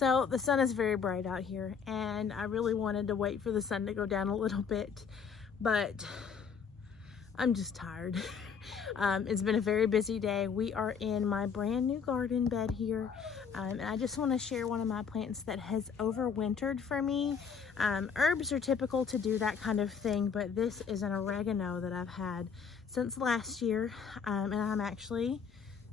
So the sun is very bright out here, and I really wanted to wait for the sun to go down a little bit, but I'm just tired. It's been a very busy day. We are in my brand new garden bed here, and I just want to share one of my plants that has overwintered for me. Herbs are typical to do that kind of thing, but this is an oregano that I've had since last year, and I'm actually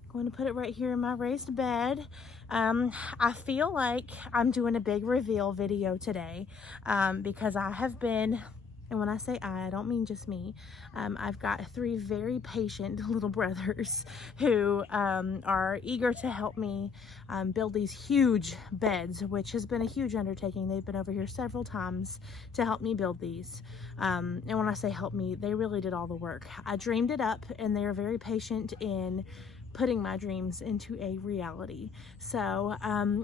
going to put it right here in my raised bed. I feel like I'm doing a big reveal video today, because I have been, and when I say I don't mean just me, I've got 3 very patient little brothers who are eager to help me build these huge beds, which has been a huge undertaking. They've been over here several times to help me build these. And when I say help me, they really did all the work. I dreamed it up, and they are very patient in putting my dreams into a reality. So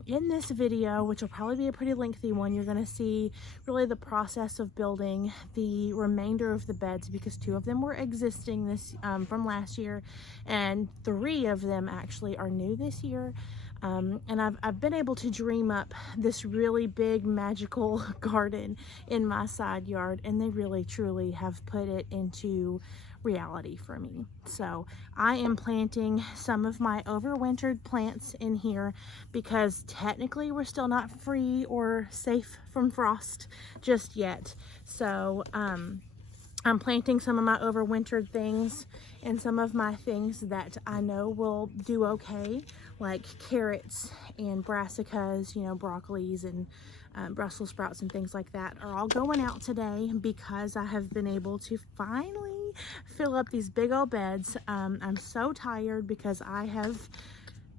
in this video, which will probably be a pretty lengthy one, you're going to see really the process of building the remainder of the beds, because 2 of them were existing this from last year, and 3 of them actually are new this year. And I've been able to dream up this really big magical garden in my side yard, and they really truly have put it into reality for me. So I am planting some of my overwintered plants in here because technically we're still not free or safe from frost just yet. So I'm planting some of my overwintered things and some of my things that I know will do okay, like carrots and brassicas, you know, broccolis and Brussels sprouts and things like that are all going out today because I have been able to finally fill up these big old beds. I'm so tired because I have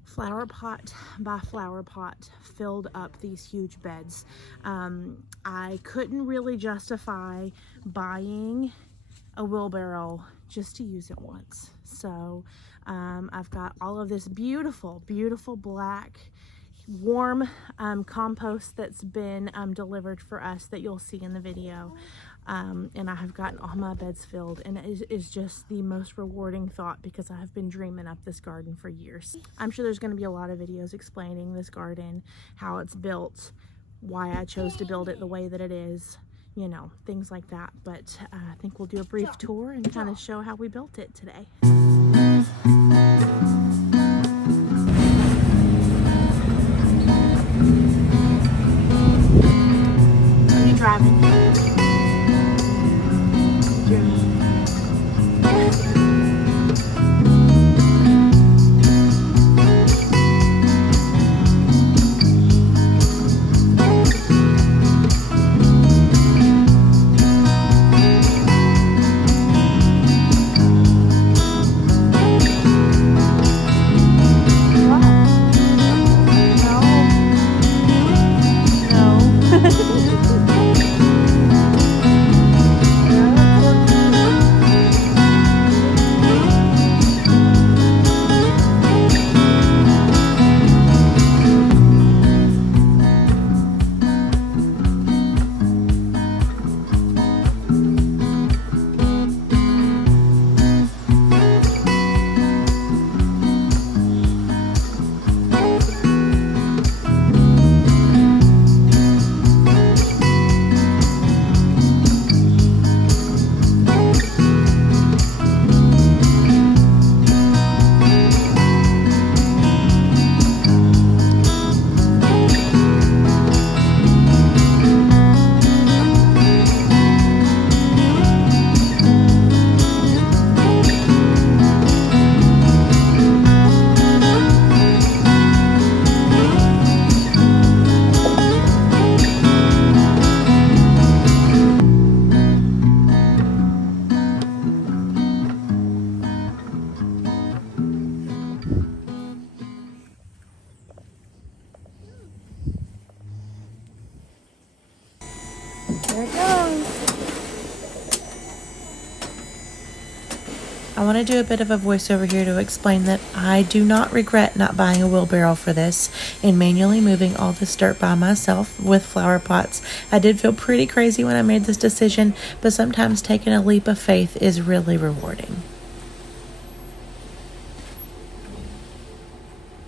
flower pot by flower pot filled up these huge beds. I couldn't really justify buying a wheelbarrow just to use it once. So I've got all of this beautiful, beautiful black warm compost that's been delivered for us that you'll see in the video. And I have gotten all my beds filled, and it is just the most rewarding thought because I have been dreaming up this garden for years. I'm sure there's going to be a lot of videos explaining this garden, how it's built, why I chose to build it the way that it is, you know, things like that. But I think we'll do a brief tour and kind of show how we built it today. Are you driving? There it goes. I want to do a bit of a voiceover here to explain that I do not regret not buying a wheelbarrow for this and manually moving all this dirt by myself with flower pots. I did feel pretty crazy when I made this decision, but sometimes taking a leap of faith is really rewarding.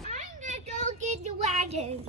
I'm gonna go get the wagon.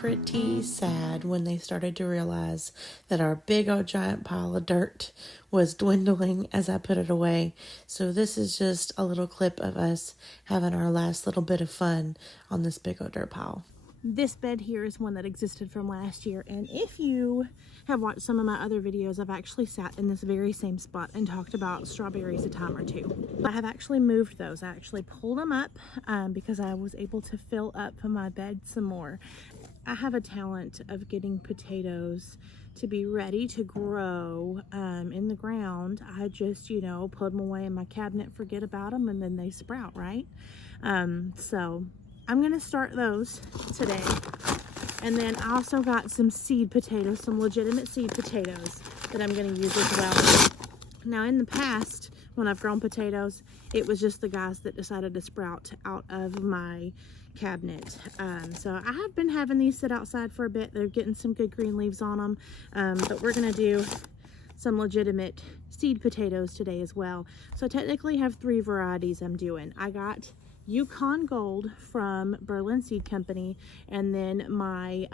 pretty sad when they started to realize that our big old giant pile of dirt was dwindling as I put it away. So this is just a little clip of us having our last little bit of fun on this big old dirt pile. This bed here is one that existed from last year, and if you have watched some of my other videos, I've actually sat in this very same spot and talked about strawberries a time or two. I have actually moved those. I actually pulled them up because I was able to fill up my bed some more. I have a talent of getting potatoes to be ready to grow in the ground. I just, you know, put them away in my cabinet, forget about them, and then they sprout, right? So I'm gonna start those today. And then I also got some seed potatoes, some legitimate seed potatoes that I'm gonna use as well. Now in the past, when I've grown potatoes, it was just the guys that decided to sprout out of my cabinet. So I have been having these sit outside for a bit. They're getting some good green leaves on them. But we're gonna do some legitimate seed potatoes today as well. So I technically have 3 varieties I'm doing. I got Yukon Gold from Berlin Seed Company, and then my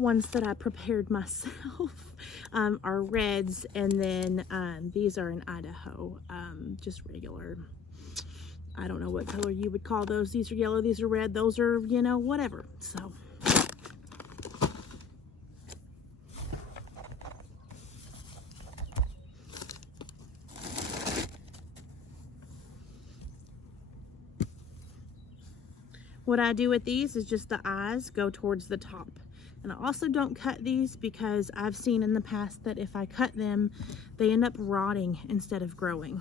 ones that I prepared myself are reds, and then these are in Idaho, just regular. I don't know what color you would call those. These are yellow, these are red, those are, you know, whatever. So what I do with these is just the eyes go towards the top. And I also don't cut these because I've seen in the past that if I cut them, they end up rotting instead of growing.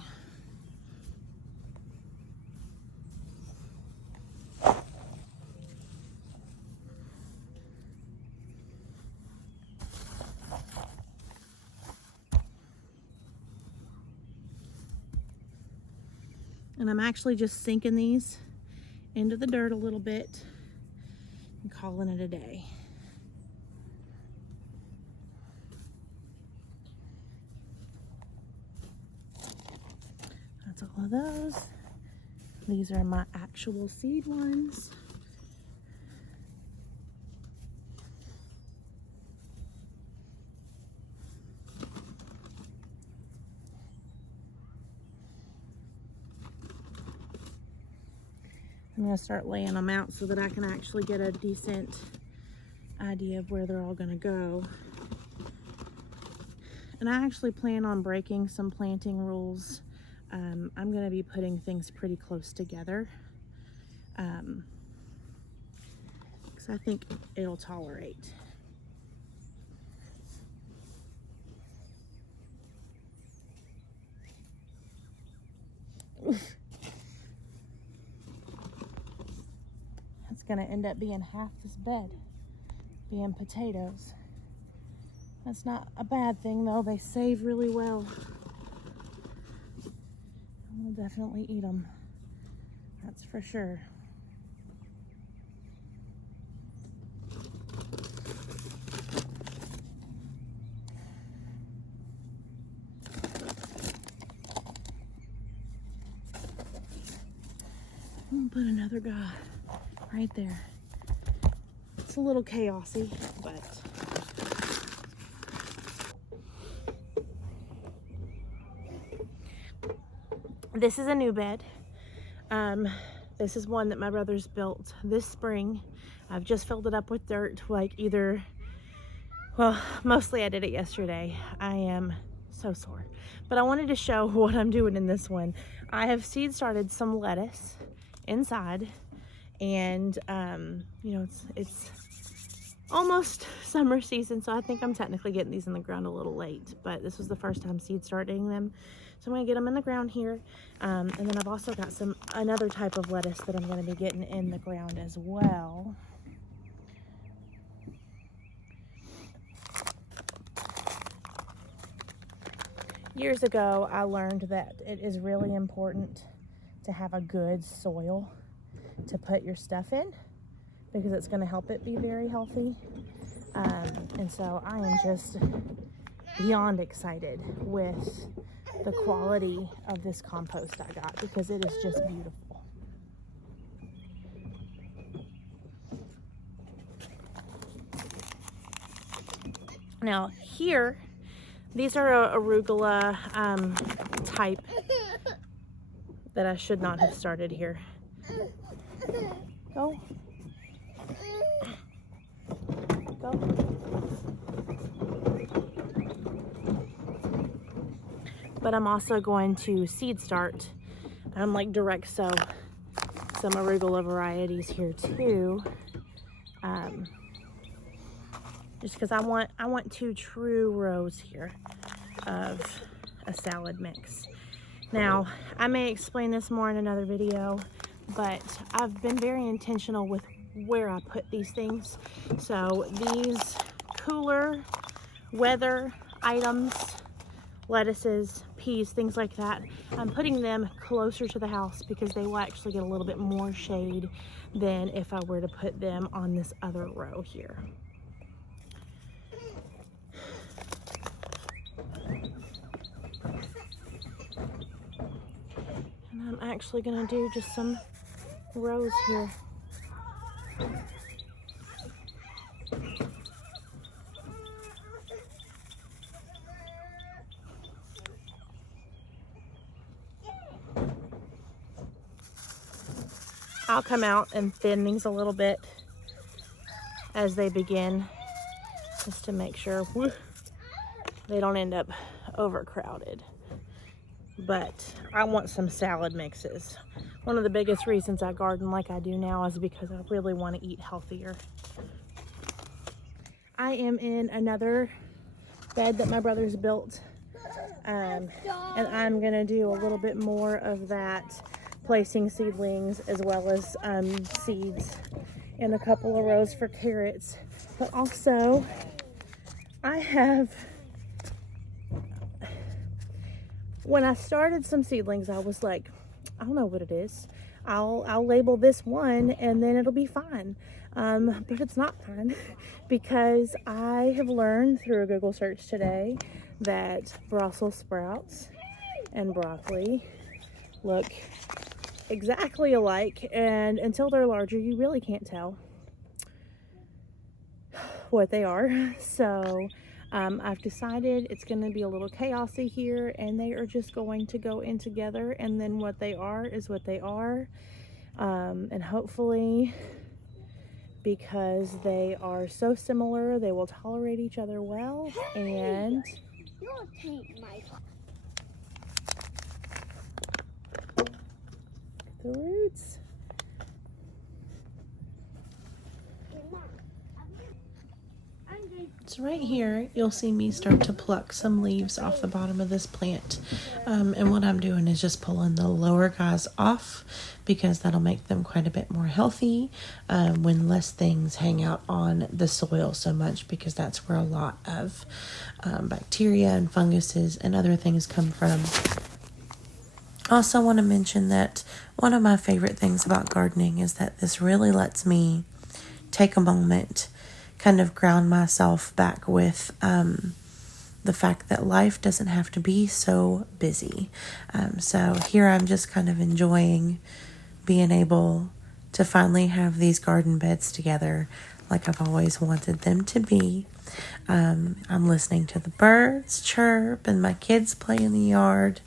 And I'm actually just sinking these into the dirt a little bit and calling it a day. That's all of those. These are my actual seed ones. I'm going to start laying them out so that I can actually get a decent idea of where they're all going to go. And I actually plan on breaking some planting rules. I'm going to be putting things pretty close together because I think it'll tolerate. That's going to end up being half this bed being potatoes. That's not a bad thing though. They save really well. We'll definitely eat them. That's for sure. I'm gonna put another guy right there. It's a little chaosy, but this is a new bed. This is one that my brothers built this spring. I've just filled it up with dirt, like either, well, mostly I did it yesterday. I am so sore, but I wanted to show what I'm doing in this one. I have seed started some lettuce inside, and you know, it's almost summer season, so I think I'm technically getting these in the ground a little late, but this was the first time seed starting them. So I'm gonna get them in the ground here. And then I've also got another type of lettuce that I'm gonna be getting in the ground as well. Years ago, I learned that it is really important to have a good soil to put your stuff in because it's gonna help it be very healthy. And so I am just beyond excited with the quality of this compost I got because it is just beautiful. Now here, these are arugula type that I should not have started here. Go. Go. But I'm also going to seed start, like direct sow some arugula varieties here too. Just because I want 2 true rows here of a salad mix. Now, I may explain this more in another video, but I've been very intentional with where I put these things. So these cooler weather items, lettuces, peas, things like that, I'm putting them closer to the house because they will actually get a little bit more shade than if I were to put them on this other row here. And I'm actually gonna do just some rows here. I'll come out and thin these a little bit as they begin, just to make sure they don't end up overcrowded. But I want some salad mixes. One of the biggest reasons I garden like I do now is because I really want to eat healthier. I am in another bed that my brother's built, and I'm gonna do a little bit more of that, placing seedlings as well as seeds in a couple of rows for carrots. But also I have, when I started some seedlings, I was like, I don't know what it is. I'll label this one and then it'll be fine. But it's not fine because I have learned through a Google search today that Brussels sprouts and broccoli look exactly alike, and until they're larger, you really can't tell what they are. So I've decided it's going to be a little chaosy here, and they are just going to go in together, and then what they are is what they are. And hopefully, because they are so similar, they will tolerate each other well. And You'll take my the roots. So right here, you'll see me start to pluck some leaves off the bottom of this plant. And what I'm doing is just pulling the lower guys off because that'll make them quite a bit more healthy when less things hang out on the soil so much, because that's where a lot of bacteria and funguses and other things come from. I also want to mention that one of my favorite things about gardening is that this really lets me take a moment, kind of ground myself back with the fact that life doesn't have to be so busy. So here I'm just kind of enjoying being able to finally have these garden beds together like I've always wanted them to be. I'm listening to the birds chirp and my kids play in the yard.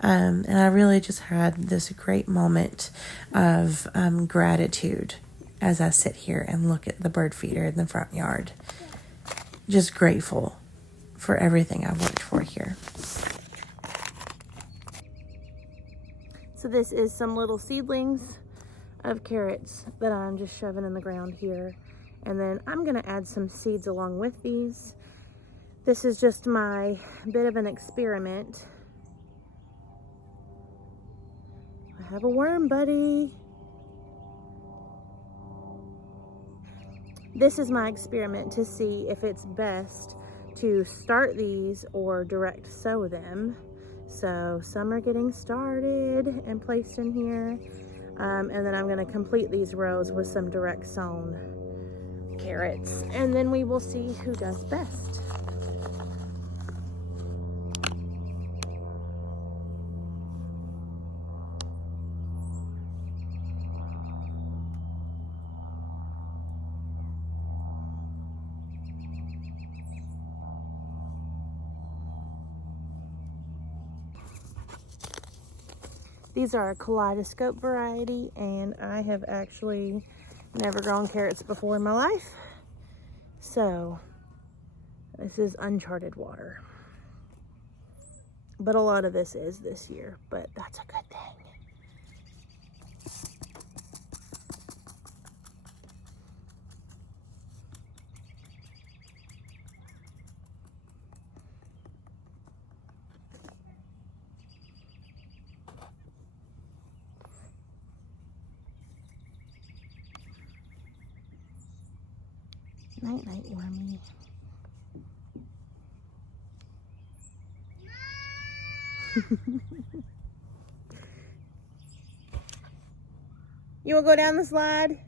And I really just had this great moment of gratitude as I sit here and look at the bird feeder in the front yard. Just grateful for everything I've worked for here. So this is some little seedlings of carrots that I'm just shoving in the ground here. And then I'm gonna add some seeds along with these. This is just my bit of an experiment. I have a worm, buddy. This is my experiment to see if it's best to start these or direct sow them. So some are getting started and placed in here. And then I'm gonna complete these rows with some direct sown carrots. And then we will see who does best. These are a kaleidoscope variety, and I have actually never grown carrots before in my life. So this is uncharted water. But a lot of this is this year, but that's a good thing. Night, night, wormy. You wanna go down the slide?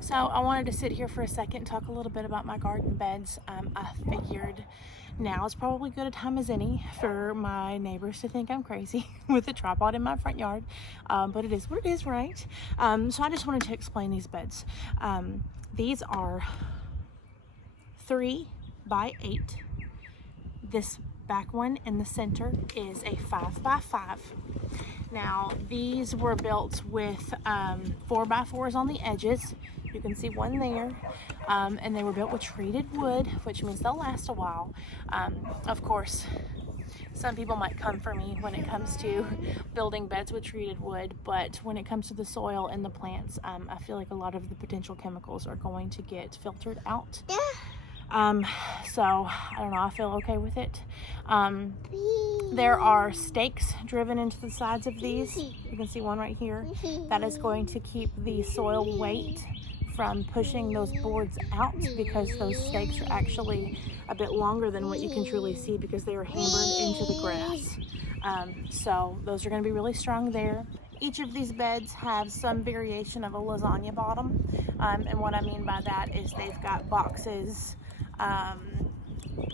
So I wanted to sit here for a second and talk a little bit about my garden beds. I figured now is probably good a time as any for my neighbors to think I'm crazy with a tripod in my front yard, but it is what it is, right? So I just wanted to explain these beds. These are 3 by 8. This back one in the center is a 5 by 5. Now these were built with 4 by 4s on the edges. You can see one there, and they were built with treated wood, which means they'll last a while. Of course, some people might come for me when it comes to building beds with treated wood, but when it comes to the soil and the plants, I feel like a lot of the potential chemicals are going to get filtered out. So I don't know, I feel okay with it. There are stakes driven into the sides of these. You can see one right here. That is going to keep the soil weight from pushing those boards out, because those stakes are actually a bit longer than what you can truly see because they are hammered into the grass. So those are going to be really strong there. Each of these beds have some variation of a lasagna bottom, and what I mean by that is they've got boxes,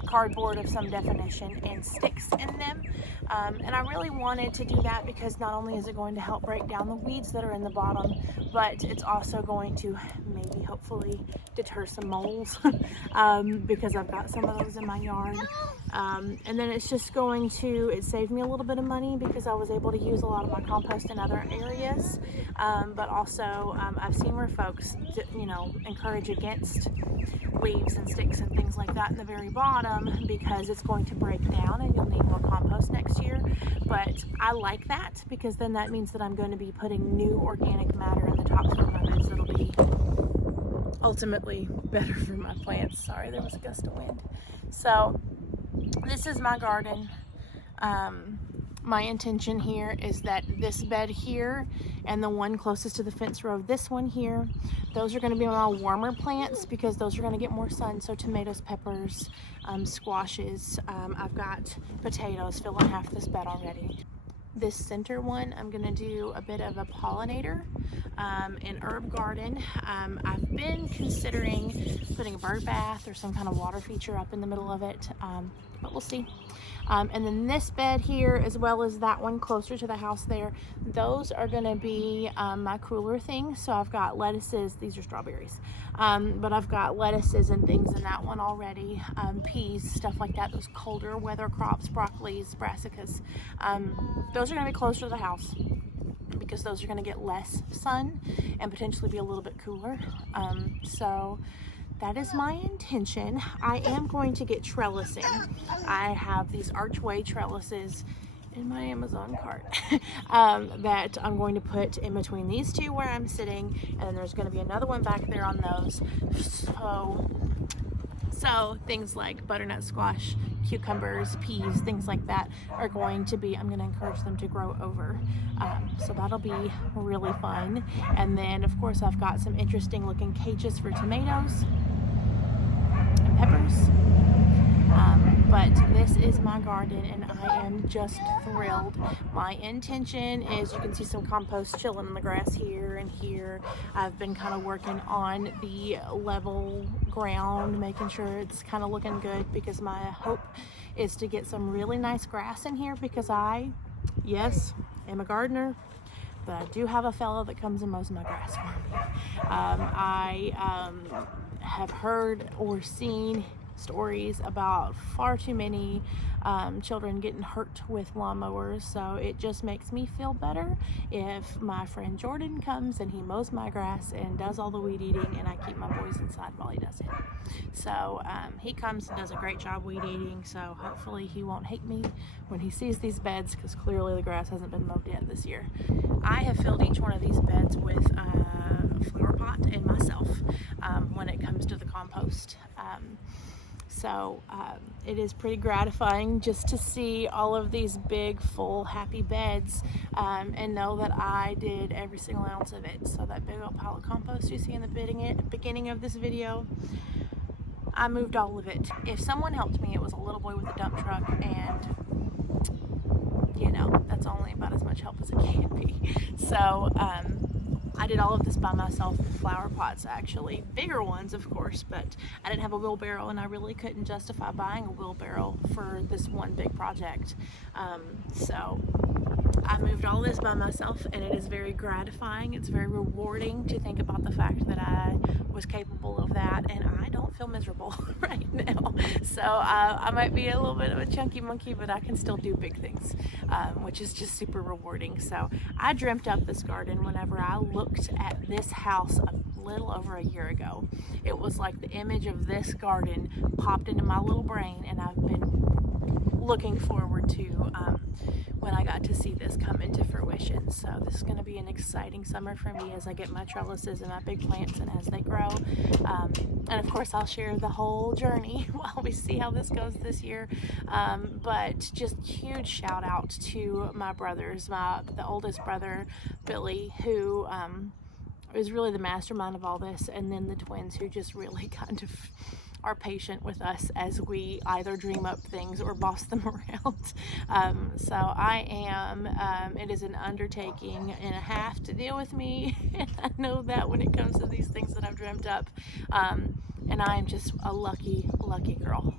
cardboard of some definition, and sticks in them, and I really wanted to do that because not only is it going to help break down the weeds that are in the bottom, but it's also going to maybe hopefully deter some moles because I've got some of those in my yard. And then it's just going to, it saved me a little bit of money because I was able to use a lot of my compost in other areas, but also I've seen where folks, you know, encourage against leaves and sticks and things like that in the very bottom because it's going to break down and you'll need more compost next year. But I like that because then that means that I'm going to be putting new organic matter in the tops of my beds that'll be ultimately better for my plants. Sorry, there was a gust of wind. So this is my garden. My intention here is that this bed here and the one closest to the fence row, this one here, those are going to be my warmer plants because those are going to get more sun. So tomatoes, peppers, squashes. I've got potatoes filling half this bed already. This center one, I'm going to do a bit of a pollinator, an herb garden. I've been considering putting a bird bath or some kind of water feature up in the middle of it, but we'll see. And then this bed here, as well as that one closer to the house there, those are going to be my cooler things. So I've got lettuces, these are strawberries, but I've got lettuces and things in that one already, peas, stuff like that, those colder weather crops, broccolis, brassicas. Those are going to be closer to the house because those are going to get less sun and potentially be a little bit cooler. So that is my intention. I am going to get trellising. I have these archway trellises in my Amazon cart that I'm going to put in between these two where I'm sitting, and then there's going to be another one back there on those. So things like butternut squash, cucumbers, peas, things like that are going to be, I'm going to encourage them to grow over. So that'll be really fun. And then of course I've got some interesting looking cages for tomatoes and peppers. But this is my garden and I am just thrilled. My intention is, you can see some compost chilling in the grass here and here. I've been kind of working on the level ground, making sure it's kind of looking good, because my hope is to get some really nice grass in here, because I, yes, am a gardener, but I do have a fellow that comes and mows my grass for me. I have heard or seen stories about far too many children getting hurt with lawnmowers, so it just makes me feel better if my friend Jordan comes and he mows my grass and does all the weed eating, and I keep my boys inside while he does it. So he comes and does a great job weed eating, so hopefully he won't hate me when he sees these beds, because clearly the grass hasn't been mowed yet this year. I have filled each one of these beds with a flower pot and myself when it comes to the compost. So it is pretty gratifying just to see all of these big, full, happy beds and know that I did every single ounce of it. So that big old pile of compost you see in the beginning of this video, I moved all of it. If someone helped me, it was a little boy with a dump truck, and you know, that's only about as much help as it can be. So I did all of this by myself with flower pots, actually. Bigger ones, of course, but I didn't have a wheelbarrow, and I really couldn't justify buying a wheelbarrow for this one big project. So I moved all this by myself, and it is very gratifying. It's very rewarding to think about the fact that I was capable of that, and I don't feel miserable right now. So I might be a little bit of a chunky monkey, but I can still do big things, which is just super rewarding. So I dreamt up this garden whenever I looked at this house a little over a year ago. It was like the image of this garden popped into my little brain, and I've been looking forward to when I got to see this come into fruition. So this is going to be an exciting summer for me as I get my trellises and my big plants and as they grow. And of course I'll share the whole journey while we see how this goes this year. But just huge shout out to my brothers, the oldest brother, Billy, who is really the mastermind of all this, and then the twins, who just really kind of are patient with us as we either dream up things or boss them around. So I am, it is an undertaking and a half to deal with me, and I know that when it comes to these things that I've dreamt up, and I am just a lucky girl.